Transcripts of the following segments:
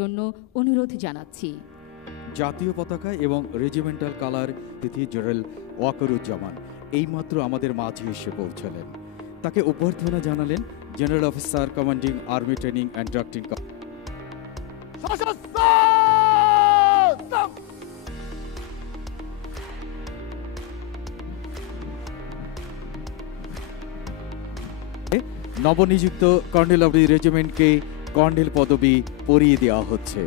জন্য অনুরোধ জানাচ্ছি। জাতীয় পতাকা এবং রেজিমেন্টাল কালার তিথি জেনারেল ওয়াকারুজ্জামান এইমাত্র আমাদের মাঝে এসে পৌঁছলেন। তাকে অভ্যর্থনা জানালেন general officer commanding army training and doctrine. নবনিযুক্ত কর্নেল অব দি রেজিমেন্টকে কর্নেল পদবি পরিয়ে দেওয়া হচ্ছে।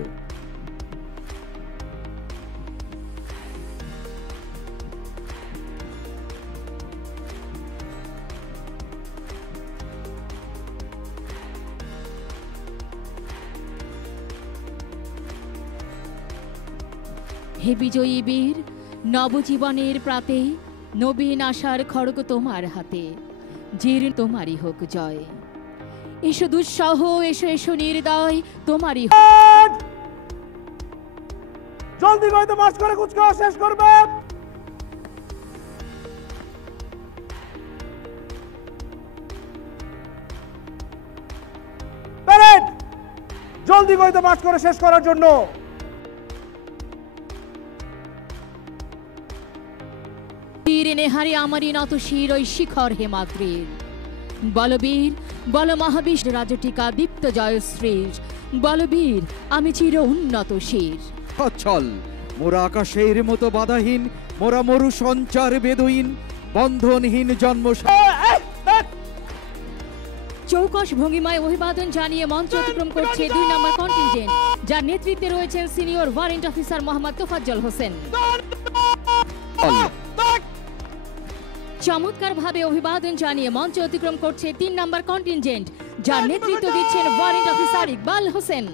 হে বিজয়ী বীর, নবজীবনের প্রাতে নবীন আশার খড়গ তোমার হাতে, জীর্ণ তোমারই হোক জয়। এসো দুঃসহ, এসো এসো নির্দয়, তোমারই জলদি করে তো মার্চ করে কুচকাওয়া শেষ করবে। প্যারেড জলদি করে তো মার্চ করে শেষ করার জন্য। বীর নেহারি আমারই নত শির ওই শিখর হেমাদ্রির। বলবীর বল মহাবিশ রাজটিকা দীপ্ত জয়শ্রীর। বলবীর আমি চির উন্নত শির। চল মোরা আকাশের মতো বাধাহীন, মোরা মরু সঞ্চার বেদহীন, বন্ধনহীন জন্ম। চৌকস ভঙ্গিমায় অভিবাদন জানিয়ে মঞ্চ অতিক্রম করছে 2 নম্বর কন্টিনজেন্ট, যার নেতৃত্বে রয়েছেন senior warrant officer Mohammad Tofazzal Hossain. চমৎকারভাবে অভিবাদন জানিয়ে মঞ্চ অতিক্রম করছে 3 নম্বর কন্টিনজেন্ট, যার নেতৃত্ব দিচ্ছেন ওয়ারেন্ট অফিসার ইকবাল হোসেন।